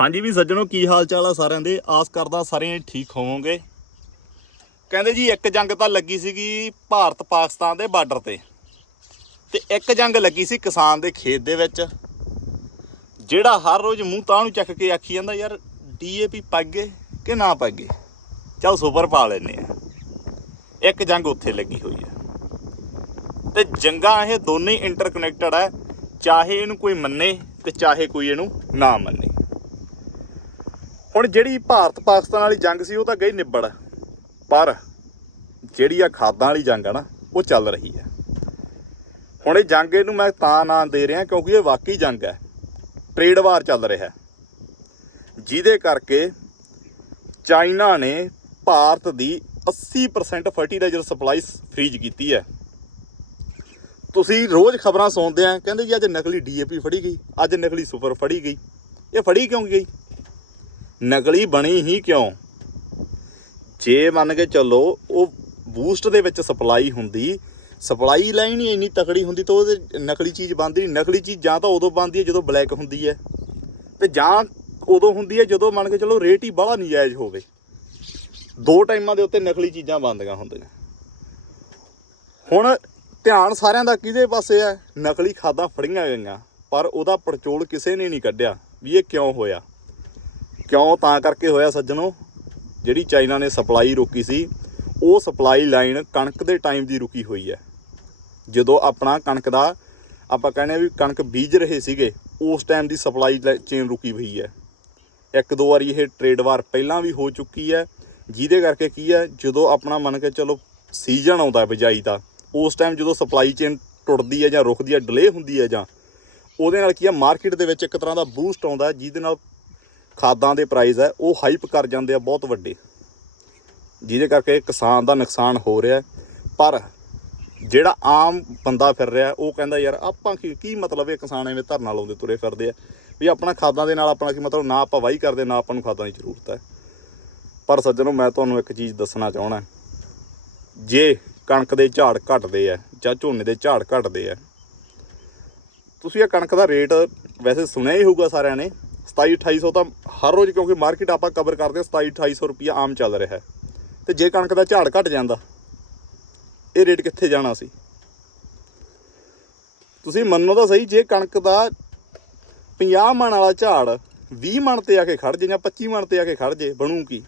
ਹਾਂਜੀ ਵੀ ਸੱਜਣੋ, ਕੀ ਹਾਲ ਚਾਲ ਆ ਸਾਰਿਆਂ ਦੇ? ਆਸ ਕਰਦਾ ਸਾਰੇ ਠੀਕ ਹੋਵੋਗੇ। ਕਹਿੰਦੇ ਜੀ, ਇੱਕ ਜੰਗ ਤਾਂ ਲੱਗੀ ਸੀਗੀ ਭਾਰਤ ਪਾਕਿਸਤਾਨ ਦੇ ਬਾਰਡਰ ਤੇ। ਤੇ ਇੱਕ ਜੰਗ ਲੱਗੀ ਸੀ ਕਿਸਾਨ ਦੇ ਖੇਤ ਦੇ ਵਿੱਚ, ਜਿਹੜਾ ਹਰ ਰੋਜ਼ ਮੂੰਹ ਤਾਂ ਨੂੰ ਚੱਕ ਕੇ ਆਖੀ ਜਾਂਦਾ, ਯਾਰ ਡੀਏਪੀ ਪੱਗੇ ਕਿ ਨਾ ਪੱਗੇ ਚੱਲ ਸੁਪਰ ਪਾ ਲੈਨੇ ਆ। ਇੱਕ ਜੰਗ ਉੱਥੇ ਲੱਗੀ ਹੋਈ ਆ। ਤੇ ਜੰਗਾਂ ਇਹ ਦੋਨੇ ਇੰਟਰਕਨੈਕਟਡ ਆ, ਚਾਹੇ ਇਹਨੂੰ ਕੋਈ ਮੰਨੇ ਤੇ ਚਾਹੇ ਕੋਈ ਇਹਨੂੰ ਨਾ ਮੰਨੇ। ਹੁਣ ਜਿਹੜੀ ਭਾਰਤ ਪਾਕਿਸਤਾਨ ਵਾਲੀ ਜੰਗ ਸੀ, ਉਹ ਤਾਂ ਗਈ ਨਿਬੜ। ਪਰ ਜਿਹੜੀ ਆ ਖਾਦਾਂ ਵਾਲੀ ਜੰਗ ਆ ਨਾ, ਉਹ ਚੱਲ ਰਹੀ ਹੈ ਹੁਣ ਇਹ ਜੰਗ ਇਹਨੂੰ ਮੈਂ ਤਾਂ ਨਾਂ ਦੇ ਰਿਹਾ ਕਿਉਂਕਿ ਇਹ ਵਾਕਈ ਜੰਗ ਹੈ ਟ੍ਰੇਡ ਵਾਰ ਚੱਲ ਰਿਹਾ। ਹੈ ਜਿਹਦੇ ਕਰਕੇ ਚਾਈਨਾ ਨੇ ਭਾਰਤ ਦੀ 80% ਫਰਟੀਲਾਈਜ਼ਰ ਸਪਲਾਈ ਫ੍ਰੀਜ ਕੀਤੀ ਹੈ ਤੁਸੀਂ ਰੋਜ਼ ਖਬਰਾਂ ਸੁਣਦੇ ਆ, ਕਹਿੰਦੇ ਜੀ ਅੱਜ ਨਕਲੀ ਡੀਏਪੀ ਫੜੀ ਗਈ, ਅੱਜ ਨਕਲੀ ਸੁਪਰ ਫੜੀ ਗਈ। ਇਹ ਫੜੀ ਕਿਉਂ ਗਈ? ਨਕਲੀ ਬਣੀ ਹੀ ਕਿਉਂ? ਜੇ ਮੰਨ ਕੇ ਚੱਲੋ, ਉਹ ਬੂਸਟ ਦੇ ਵਿੱਚ ਸਪਲਾਈ ਹੁੰਦੀ, ਸਪਲਾਈ ਲਾਈਨ ਹੀ ਇੰਨੀ ਤਕੜੀ ਹੁੰਦੀ ਤਾਂ ਉਹਦੇ ਨਕਲੀ ਚੀਜ਼ ਬਣਦੀ ਨਹੀਂ। ਨਕਲੀ ਚੀਜ਼ ਜਾਂ ਤਾਂ ਉਦੋਂ ਬਣਦੀ ਹੈ ਜਦੋਂ ਬਲੈਕ ਹੁੰਦੀ ਹੈ। ਤੇ ਜਾਂ ਉਦੋਂ ਹੁੰਦੀ ਹੈ ਜਦੋਂ ਮੰਨ ਕੇ ਚੱਲੋ ਰੇਟ ਹੀ ਬੜਾ ਨਜਾਇਜ਼ ਹੋਵੇ। ਦੋ ਟਾਈਮਾਂ ਦੇ ਉੱਤੇ ਨਕਲੀ ਚੀਜ਼ਾਂ ਬਣਦੀਆਂ ਹੁੰਦੀਆਂ। ਹੁਣ ਧਿਆਨ ਸਾਰਿਆਂ ਦਾ ਕਿਹਦੇ ਪਾਸੇ ਹੈ? ਨਕਲੀ ਖਾਦਾਂ ਫੜੀਆਂ ਗਈਆਂ, ਪਰ ਉਹਦਾ ਪੜਚੋਲ ਕਿਸੇ ਨੇ ਨਹੀਂ ਕੱਢਿਆ ਵੀ ਇਹ ਕਿਉਂ ਹੋਇਆ। ਕਿਉਂ? ਤਾਂ ਕਰਕੇ ਹੋਇਆ ਸੱਜਣੋ, ਜਿਹੜੀ ਚਾਈਨਾ ਨੇ ਸਪਲਾਈ ਰੋਕੀ ਸੀ, ਉਹ ਸਪਲਾਈ ਲਾਈਨ ਕਣਕ ਦੇ ਟਾਈਮ ਦੀ ਰੁਕੀ ਹੋਈ ਹੈ। ਜਦੋਂ ਆਪਣਾ ਕਣਕ ਦਾ, ਆਪਾਂ ਕਹਿੰਦੇ ਆ ਵੀ ਕਣਕ ਬੀਜ ਰਹੇ ਸੀਗੇ, ਉਸ ਟਾਈਮ ਦੀ ਸਪਲਾਈ ਚੇਨ ਰੁਕੀ ਹੋਈ ਹੈ। ਇੱਕ ਦੋ ਵਾਰੀ ਇਹ ਟ੍ਰੇਡ ਵਾਰ ਪਹਿਲਾਂ ਵੀ ਹੋ ਚੁੱਕੀ ਹੈ। ਜਿਹਦੇ ਕਰਕੇ ਕੀ ਹੈ, ਜਦੋਂ ਆਪਣਾ ਮੰਨ ਕੇ ਚਲੋ ਸੀਜ਼ਨ ਆਉਂਦਾ ਬਿਜਾਈ ਦਾ, ਉਸ ਟਾਈਮ ਜਦੋਂ ਸਪਲਾਈ ਚੇਨ ਟੁੱਟਦੀ ਹੈ ਜਾਂ ਰੁਕਦੀ ਹੈ ਡਿਲੇ ਹੁੰਦੀ ਹੈ ਜਾਂ, ਉਹਦੇ ਨਾਲ ਕੀ ਹੈ ਮਾਰਕੀਟ ਦੇ ਵਿੱਚ ਇੱਕ ਤਰ੍ਹਾਂ ਦਾ ਬੂਸਟ ਆਉਂਦਾ ਜਿਹਦੇ ਨਾਲ ਖਾਦਾਂ ਦੇ ਪ੍ਰਾਈਸ ਹੈ, ਉਹ ਹਾਈਪ ਕਰ ਜਾਂਦੇ ਆ, ਬਹੁਤ ਵੱਡੇ। ਜਿਹਦੇ ਕਰਕੇ ਕਿਸਾਨ ਦਾ ਨੁਕਸਾਨ ਹੋ ਰਿਹਾ ਪਰ ਜਿਹੜਾ ਆਮ ਬੰਦਾ ਫਿਰ ਰਿਹਾ, ਉਹ ਕਹਿੰਦਾ, ਯਾਰ, ਆਪਾਂ ਕੀ ਕੀ ਮਤਲਬ ਇਹ ਕਿਸਾਨ ਐਵੇਂ ਧਰਨਾ ਲਾਉਂਦੇ, ਤੁਰੇ ਫਿਰਦੇ ਆ? ਵੀ ਆਪਣਾ ਖਾਦਾਂ ਦੇ ਨਾਲ ਆਪਣਾ ਕੀ ਮਤਲਬ, ਨਾ ਆਪਾਂ ਵਾਹੀ ਕਰਦੇ, ਨਾ ਆਪਾਂ ਨੂੰ ਖਾਦਾਂ ਦੀ ਜ਼ਰੂਰਤ ਹੈ। ਪਰ ਸੱਜਣੋ, ਮੈਂ ਤੁਹਾਨੂੰ ਇੱਕ ਚੀਜ਼ ਦੱਸਣਾ ਚਾਹਣਾ ਜੇ ਕਣਕ ਦੇ ਝਾੜ ਘਟਦੇ ਆ, ਜਾਂ ਝੋਨੇ ਦੇ ਝਾੜ ਘਟਦੇ ਆ, ਤੁਸੀਂ ਇਹ ਕਣਕ ਦਾ ਰੇਟ ਵੈਸੇ ਸੁਣਿਆ ਹੀ ਹੋਊਗਾ ਸਾਰਿਆਂ ਨੇ 27 2800 ਤਾਂ ਹਰ ਰੋਜ਼ ਕਿਉਂਕਿ ਮਾਰਕੀਟ ਆਪਾਂ ਕਵਰ ਕਰਦੇ ਹਾਂ 27 2800 ਰੁਪਿਆ ਆਮ ਚੱਲ ਰਿਹਾ ਹੈ। ਤੇ ਜੇ ਕਣਕ ਦਾ ਝਾੜ ਘਟ ਜਾਂਦਾ, ਇਹ ਰੇਟ ਕਿੱਥੇ ਜਾਣਾ ਸੀ? ਤੁਸੀਂ ਮੰਨੋ ਤਾਂ ਸਹੀ, ਜੇ ਕਣਕ ਦਾ 50 ਮਣ ਵਾਲਾ ਝਾੜ 20 ਮਣ ਤੇ ਆ ਕੇ ਖੜ ਜੇ ਜਾਂ 25 ਮਣ ਤੇ ਆ ਕੇ ਖੜ ਜੇ, ਬਣੂ ਕੀ?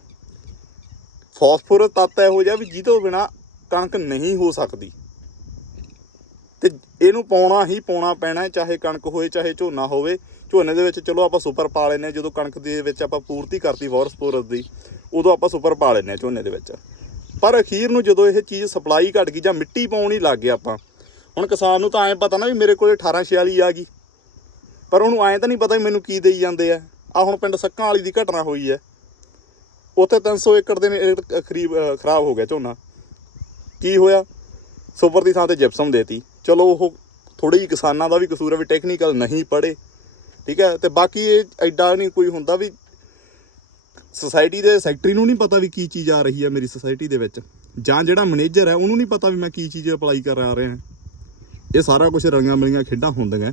ਫਾਸਫੋਰਸ ਤੱਤ ਇਹੋ ਜਿਹਾ ਵੀ ਜਿਹਦੇ ਤੋਂ ਬਿਨਾ ਕਣਕ ਨਹੀਂ ਹੋ ਸਕਦੀ। ਤੇ ਇਹਨੂੰ ਪਾਉਣਾ ਹੀ ਪਾਉਣਾ ਪੈਣਾ ਚਾਹੇ ਕਣਕ ਹੋਏ, ਚਾਹੇ ਝੋਨਾ ਹੋਵੇ। ਝੋਨੇ ਦੇ ਵਿੱਚ ਚਲੋ ਆਪਾਂ ਸੁਪਰ ਪਾ ਲੈਨੇ ਹਾਂ, ਜਦੋਂ ਕਣਕ ਦੇ ਵਿੱਚ ਆਪਾਂ ਪੂਰਤੀ ਕਰਤੀ ਫੋਰਸਪੋਰਸ ਦੀ ਉਦੋਂ ਆਪਾਂ ਸੁਪਰ ਪਾ ਲੈਨੇ ਹਾਂ ਝੋਨੇ ਦੇ ਵਿੱਚ। ਪਰ ਅਖੀਰ ਨੂੰ ਜਦੋਂ ਇਹ ਚੀਜ਼ ਸਪਲਾਈ ਘਟ ਗਈ ਜਾਂ ਮਿੱਟੀ ਪਾਉਣ ਹੀ ਲੱਗ ਗਿਆ ਆਪਾਂ ਹੁਣ ਕਿਸਾਨ ਨੂੰ ਤਾਂ ਐਂ ਪਤਾ ਨਾ ਵੀ ਮੇਰੇ ਕੋਲੇ 1846 ਆ ਗਈ। ਪਰ ਉਹਨੂੰ ਐਂ ਤਾਂ ਨਹੀਂ ਪਤਾ ਵੀ ਮੈਨੂੰ ਕੀ ਦੇਈ ਜਾਂਦੇ ਆ। ਆ ਹੁਣ ਪਿੰਡ ਸੱਕਾਂ ਵਾਲੀ ਦੀ ਘਟਨਾ ਹੋਈ ਹੈ। ਉੱਥੇ 300 ਏਕੜ ਦੇ ਖਰੀਬ ਖਰਾਬ ਹੋ ਗਿਆ ਝੋਨਾ। ਕੀ ਹੋਇਆ? ਸੁਪਰ ਦੀ ਥਾਂ ਤੇ ਜਿਪਸਮ ਦੇਤੀ। ਚਲੋ ਉਹ ਥੋੜੀ ਜਿਹੀ ਕਿਸਾਨਾਂ ਦਾ ਵੀ ਕਸੂਰ ਹੈ ਵੀ ਟੈਕਨੀਕਲ ਨਹੀਂ ਪੜੇ ਠੀਕ ਹੈ? ਤੇ ਬਾਕੀ ਇਹ ਐਡਾ ਨਹੀਂ ਕੋਈ ਹੁੰਦਾ ਵੀ ਸੋਸਾਇਟੀ ਦੇ ਸੈਕਟਰੀ ਨੂੰ ਨਹੀਂ ਪਤਾ ਵੀ ਕੀ ਚੀਜ਼ ਆ ਰਹੀ ਹੈ ਮੇਰੀ ਸੋਸਾਇਟੀ ਦੇ ਵਿੱਚ। ਜਾਂ ਜਿਹੜਾ ਮੈਨੇਜਰ ਹੈ, ਉਹਨੂੰ ਨਹੀਂ ਪਤਾ ਵੀ ਮੈਂ ਕੀ ਚੀਜ਼ ਅਪਲਾਈ ਕਰ ਰਿਹਾ ਇਹ ਸਾਰਾ ਕੁਝ ਰੰਗਾਂ ਮਿਲੀਆਂ ਖੇਡਾਂ ਹੁੰਦੀਆਂ।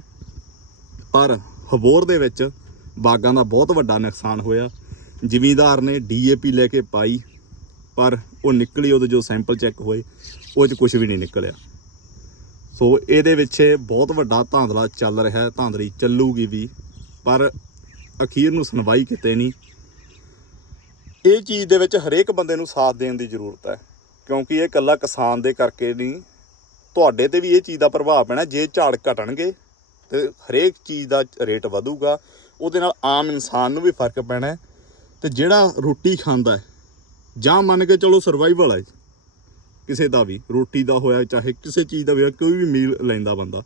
ਪਰ ਹਬੋਰ ਦੇ ਵਿੱਚ ਬਾਗਾਂ ਦਾ ਬਹੁਤ ਵੱਡਾ ਨੁਕਸਾਨ ਹੋਇਆ। ਜ਼ਿਮੀਂਦਾਰ ਨੇ ਡੀਏਪੀ ਲੈ ਕੇ ਪਾਈ, ਪਰ ਉਹ ਨਿਕਲੀ ਉਹਦੇ ਜੋ ਸੈਂਪਲ ਚੈੱਕ ਹੋਏ, ਉਹ 'ਚ ਕੁਝ ਵੀ ਨਹੀਂ ਨਿਕਲਿਆ। ਸੋ ਇਹਦੇ ਵਿੱਚ ਬਹੁਤ ਵੱਡਾ ਧਾਂਦਲਾ ਚੱਲ ਰਿਹਾ ਹੈ। ਧਾਂਦਲੀ ਚੱਲੂਗੀ ਵੀ, ਪਰ ਅਖੀਰ ਨੂੰ ਸੁਣਵਾਈ ਕਿਤੇ ਨਹੀਂ। ਇਹ ਚੀਜ਼ ਦੇ ਵਿੱਚ ਹਰੇਕ ਬੰਦੇ ਨੂੰ ਸਾਥ ਦੇਣ ਦੀ ਜ਼ਰੂਰਤ ਹੈ, ਕਿਉਂਕਿ ਇਹ ਇਕੱਲਾ ਕਿਸਾਨ ਦੇ ਕਰਕੇ ਨਹੀਂ। ਤੁਹਾਡੇ ਤੇ ਵੀ ਇਹ ਚੀਜ਼ ਦਾ ਪ੍ਰਭਾਵ ਪੈਣਾ, ਜੇ ਝਾੜ ਘਟਣਗੇ ਤੇ ਹਰੇਕ ਚੀਜ਼ ਦਾ ਰੇਟ ਵਧੂਗਾ, ਉਹਦੇ ਨਾਲ ਆਮ ਇਨਸਾਨ ਨੂੰ ਵੀ ਫ਼ਰਕ ਪੈਣਾ ਹੈ। ਤੇ ਜਿਹੜਾ ਰੋਟੀ ਖਾਂਦਾ ਜਾਂ ਮੰਨ ਕੇ ਚਲੋ ਸਰਵਾਈਵਲ ਹੈ। ਕਿਸੇ ਦਾ ਵੀ ਰੋਟੀ ਦਾ ਹੋਇਆ ਚਾਹੇ ਕਿਸੇ ਚੀਜ਼ ਦਾ ਵੀ ਹੋਇਆ, ਕੋਈ ਵੀ ਮੀਲ ਲੈਂਦਾ ਬੰਦਾ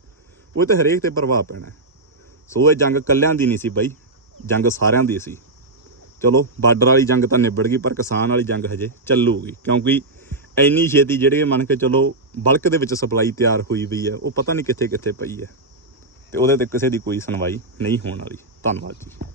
ਉਹ ਤੇ ਹਰੇਕ ਤੇ ਪ੍ਰਭਾਵ ਪੈਣਾ ਸੋ ਇਹ ਜੰਗ ਕੱਲਿਆਂ ਦੀ ਨਹੀਂ ਸੀ ਬਾਈ ਜੰਗ ਸਾਰਿਆਂ ਦੀ ਸੀ। ਚਲੋ ਬਾਰਡਰ ਵਾਲੀ ਜੰਗ ਤਾਂ ਨਿਬੜ ਗਈ ਪਰ ਕਿਸਾਨ ਵਾਲੀ ਜੰਗ ਹਜੇ ਚੱਲੂਗੀ ਕਿਉਂਕਿ ਇੰਨੀ ਛੇਤੀ ਜਿਹੜੇ ਮੰਨ ਕੇ ਚਲੋ ਬਲਕ ਦੇ ਵਿੱਚ ਸਪਲਾਈ ਤਿਆਰ ਹੋਈ ਪਈ ਹੈ ਉਹ ਪਤਾ ਨਹੀਂ ਕਿੱਥੇ ਕਿੱਥੇ ਪਈ ਹੈ। ਤੇ ਉਹਦੇ ਤੇ ਕਿਸੇ ਦੀ ਕੋਈ ਸੁਣਵਾਈ ਨਹੀਂ ਹੋਣ ਵਾਲੀ। ਧੰਨਵਾਦ ਜੀ।